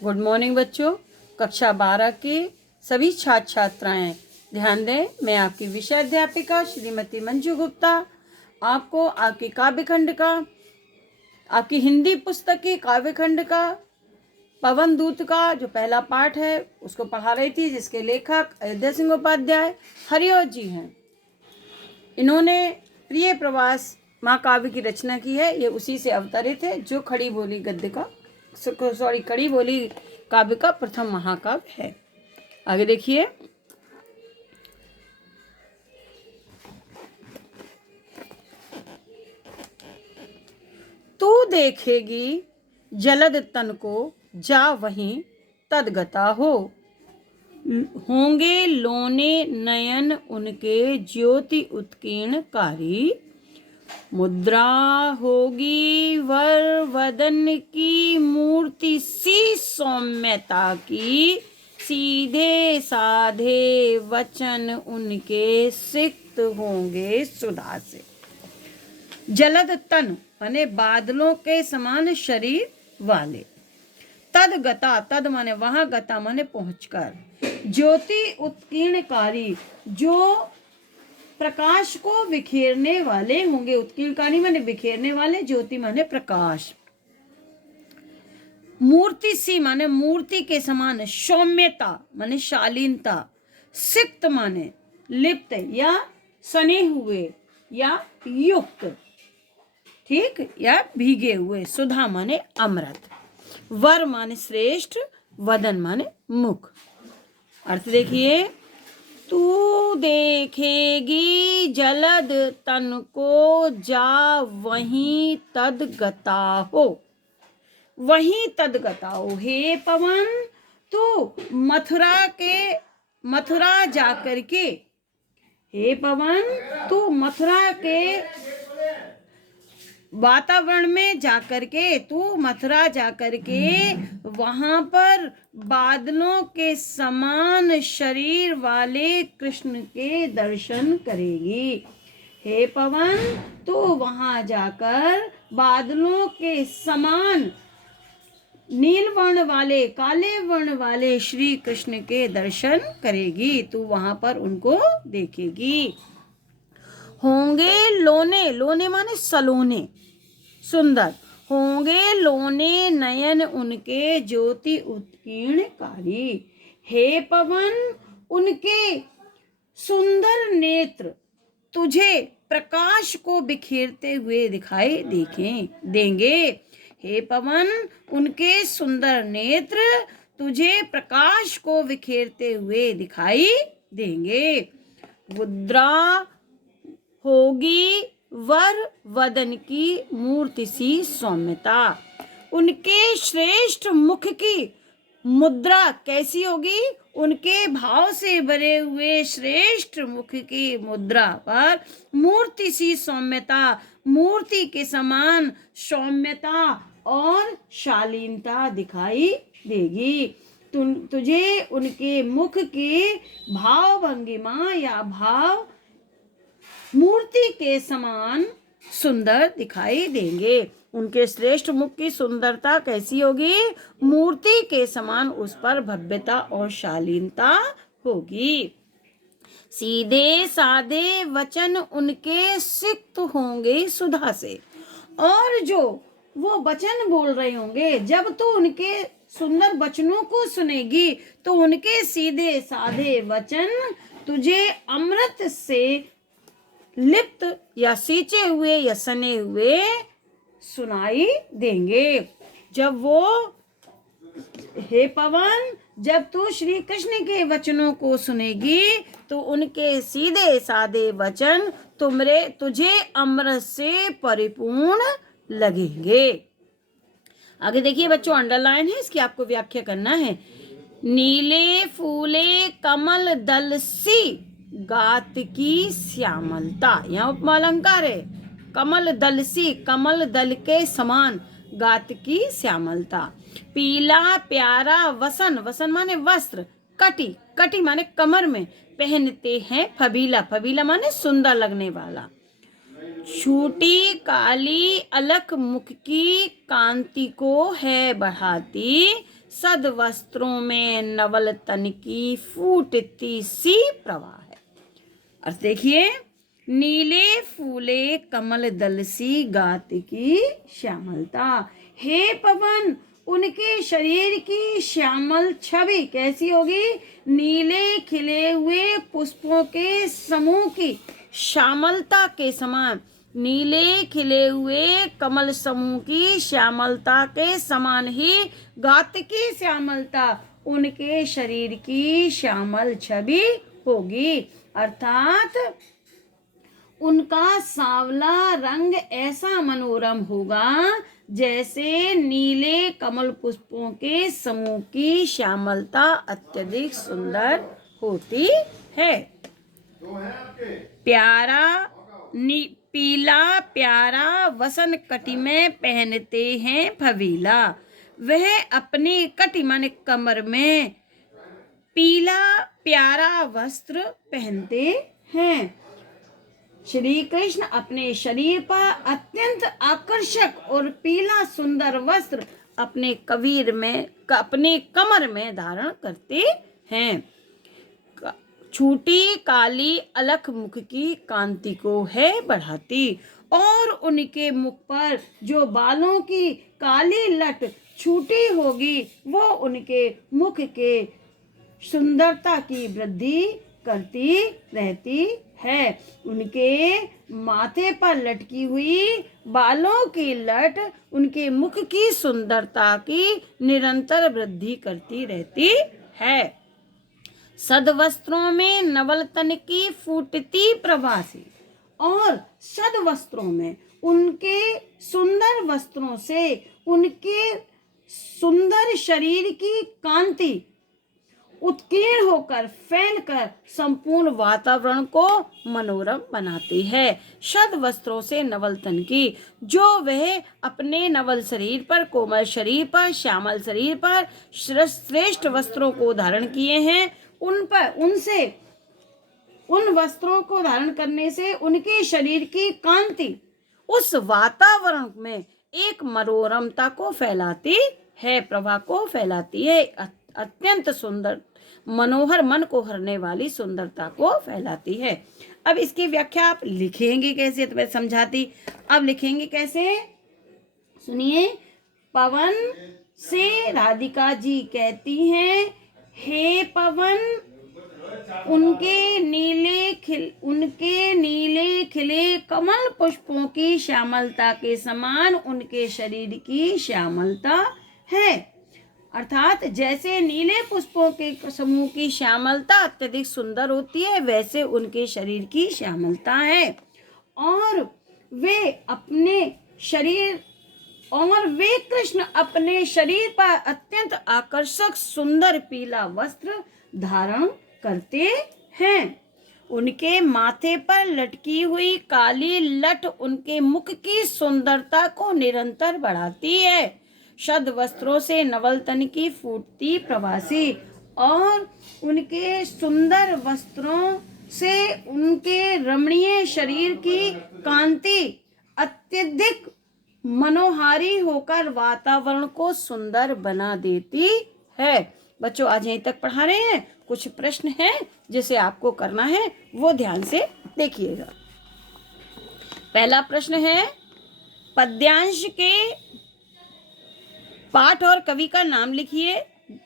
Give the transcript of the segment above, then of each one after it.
Good morning बच्चों। कक्षा 12 के सभी छात्र छात्राएं ध्यान दें। मैं आपकी विषय अध्यापिका श्रीमती मंजू गुप्ता आपको आपकी काव्यखंड का, आपकी हिंदी पुस्तक के काव्यखंड का पवन दूत का जो पहला पाठ है उसको पढ़ा रही थी, जिसके लेखक अयोध्या सिंह उपाध्याय हरिओ जी हैं। इन्होंने प्रिय प्रवास महाकाव्य की रचना की है। ये उसी से अवतरित है जो खड़ी बोली गद्य का खड़ी बोली काव्य का प्रथम महाकाव्य है। आगे देखिए। तू देखेगी जलद तन को जा वहीं तदगता हो, होंगे लोने नयन उनके ज्योति उत्कीर्णकारी, मुद्रा होगी वर वदन की मूर्ति सी सौम्यता की, सीधे साधे वचन उनके सिक्त होंगे सुधा से। जलद तन माने बादलों के समान शरीर वाले, तद गता, तद माने वहां, गता माने पहुंचकर, ज्योति उत्कीर्णकारी जो प्रकाश को बिखेरने वाले होंगे। उत्कीर्णकारी माने बिखेरने वाले, ज्योति माने प्रकाश, मूर्ति सी माने मूर्ति के समान, सौम्यता माने शालीनता, सिक्त माने लिप्त या सने हुए या युक्त, ठीक, या भीगे हुए, सुधा माने अमृत, वर माने श्रेष्ठ, वदन माने मुख। अर्थ देखिए। तू देखेगी जलद तन को जा वहीं तदगता हो, वहीं तदगता हो। हे पवन, तू मथुरा जाकर के, हे पवन तू मथुरा के वातावरण में जाकर के, तू मथुरा जाकर के वहां पर बादलों के समान शरीर वाले कृष्ण के दर्शन करेगी। हे पवन तू वहां जाकर बादलों के समान नील वर्ण वाले, काले वर्ण वाले श्री कृष्ण के दर्शन करेगी। तू वहां पर उनको देखेगी। होंगे लोने, लोने माने सलोने, सुंदर, होंगे लोने नयन उनके ज्योति उत्कीर्णकारी। हे पवन उनके सुंदर नेत्र तुझे प्रकाश को बिखेरते हुए दिखाई देंगे। हे पवन उनके सुंदर नेत्र तुझे प्रकाश को बिखेरते हुए दिखाई देंगे। मुद्रा होगी वर वदन की मूर्ति सी सौम्यता, उनके श्रेष्ठ मुख की मुद्रा कैसी होगी? उनके भाव से भरे हुए श्रेष्ठ मुख की मुद्रा पर मूर्ति सी सौम्यता, मूर्ति के समान सौम्यता और शालीनता दिखाई देगी। तुझे उनके मुख की भाव भंगिमा या भाव मूर्ति के समान सुंदर दिखाई देंगे। उनके श्रेष्ठ मुख की सुंदरता कैसी होगी? मूर्ति के समान उस पर भव्यता और शालीनता होगी। सीधे साधे वचन उनके सिक्त होंगे सुधा से, और जो वो वचन बोल रहे होंगे, जब तो उनके सुंदर वचनों को सुनेगी तो उनके सीधे साधे वचन तुझे अमृत से लिप्त या सींचे हुए या सने हुए सुनाई देंगे। जब वो, हे पवन, जब तू श्री कृष्ण के वचनों को सुनेगी तो उनके सीधे साधे वचन तुझे अमृत से परिपूर्ण लगेंगे। आगे देखिए बच्चों, अंडरलाइन है, इसकी आपको व्याख्या करना है। नीले फूले कमल दल सी गात की श्यामलता, यहाँ उपमा अलंकार है। कमल दल सी, कमल दल के समान, गात की श्यामलता। पीला प्यारा वसन, वसन माने वस्त्र, कटी, कटी माने कमर में पहनते हैं फबीला, फबीला माने सुंदर लगने वाला। छूटी काली अलख मुख की कांति को है बढ़ाती, सद वस्त्रों में नवल तन की फूटती सी प्रभा है। अर्थ देखिए, नीले फूले कमल दल सी गात की श्यामलता। हे पवन, उनके शरीर की श्यामल छवि कैसी होगी? नीले खिले हुए पुष्पों के समूह की श्यामलता के समान, नीले खिले हुए कमल समूह की श्यामलता के समान ही गात की श्यामलता उनके शरीर की श्यामल छवि होगी। अर्थात उनका सांवला रंग ऐसा मनोरम होगा जैसे नीले कमल पुष्पों के समूह की श्यामलता अत्यधिक सुंदर होती है। प्यारा पीला प्यारा वसन कटी में पहनते हैं फवीला, वह अपनी कटी मन कमर में पीला प्यारा वस्त्र पहनते हैं। श्री कृष्ण अपने शरीर पर अत्यंत आकर्षक और पीला सुंदर वस्त्र अपने अपने कमर में धारण करते हैं। छोटी काली अलख मुख की कांति को है बढ़ाती, और उनके मुख पर जो बालों की काली लट छूटी होगी वो उनके मुख के सुंदरता की वृद्धि करती रहती है। उनके माथे पर लटकी हुई बालों की लट उनके मुख की सुंदरता की निरंतर वृद्धि करती रहती है। सदवस्त्रों में नवल तन की फूटती प्रभा से, और सदवस्त्रों में उनके सुंदर वस्त्रों से उनके सुंदर शरीर की कांति उत्कीर्ण होकर फैलकर संपूर्ण वातावरण को मनोरम बनाती है। सद वस्त्रों से नवल तन की, जो वह अपने नवल शरीर पर, कोमल शरीर पर, श्यामल शरीर पर श्रेष्ठ वस्त्रों को धारण किए हैं, उनसे उन वस्त्रों को धारण करने से उनके शरीर की कांति उस वातावरण में एक मनोरमता को फैलाती है, प्रभा को फैलाती है, अत्यंत सुंदर मनोहर मन को हरने वाली सुंदरता को फैलाती है। अब इसकी व्याख्या आप लिखेंगे कैसे, तो मैं समझाती। अब लिखेंगे कैसे, सुनिए। पवन से राधिका जी कहती हैं, हे पवन, उनके नीले खिले कमल पुष्पों की श्यामलता के समान उनके शरीर की श्यामलता है। अर्थात जैसे नीले पुष्पों के समूह की श्यामलता अत्यधिक सुंदर होती है, वैसे उनके शरीर की श्यामलता है। और वे कृष्ण अपने शरीर पर अत्यंत आकर्षक सुंदर पीला वस्त्र धारण करते हैं। उनके माथे पर लटकी हुई काली लट उनके मुख की सुंदरता को निरंतर बढ़ाती है। शद वस्त्रों से नवल तन की फूटती प्रवासी, और उनके सुंदर वस्त्रों से उनके रमणीय शरीर की कांति अत्यधिक मनोहारी होकर वातावरण को सुंदर बना देती है। बच्चों, आज यहीं तक पढ़ा रहे हैं। कुछ प्रश्न हैं जिसे आपको करना है, वो ध्यान से देखिएगा। पहला प्रश्न है, पद्यांश के पाठ और कवि का नाम लिखिए।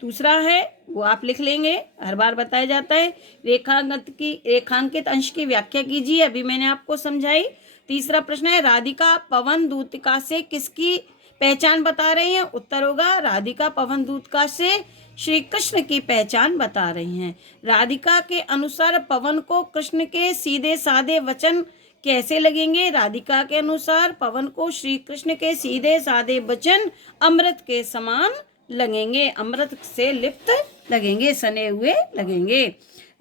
दूसरा है, वो आप लिख लेंगे, हर बार बताया जाता है। रेखांकित अंश की व्याख्या कीजिए, अभी मैंने आपको समझाई। तीसरा प्रश्न है, राधिका पवन दूतिका से किसकी पहचान बता रही हैं? उत्तर होगा, राधिका पवन दूतिका से श्री कृष्ण की पहचान बता रही हैं। राधिका के अनुसार पवन को कृष्ण के सीधे साधे वचन कैसे लगेंगे? राधिका के अनुसार पवन को श्री कृष्ण के सीधे साधे वचन अमृत के समान लगेंगे, अमृत से लिप्त लगेंगे, सने हुए लगेंगे।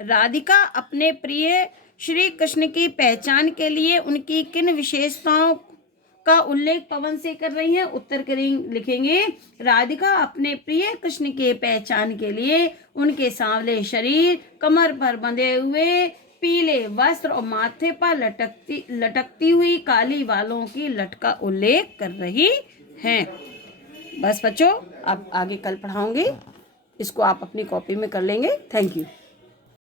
राधिका अपने प्रिय श्री कृष्ण की पहचान के लिए उनकी किन विशेषताओं का उल्लेख पवन से कर रही हैं? उत्तर लिखेंगे, राधिका अपने प्रिय कृष्ण के पहचान के लिए उनके सांवले शरीर, कमर पर बंधे हुए पीले वस्त्र और माथे पर लटकती हुई काली बालों की लट का उल्लेख कर रही हैं। बस बच्चों, अब आगे कल पढ़ाऊंगी, इसको आप अपनी कॉपी में कर लेंगे। Thank you.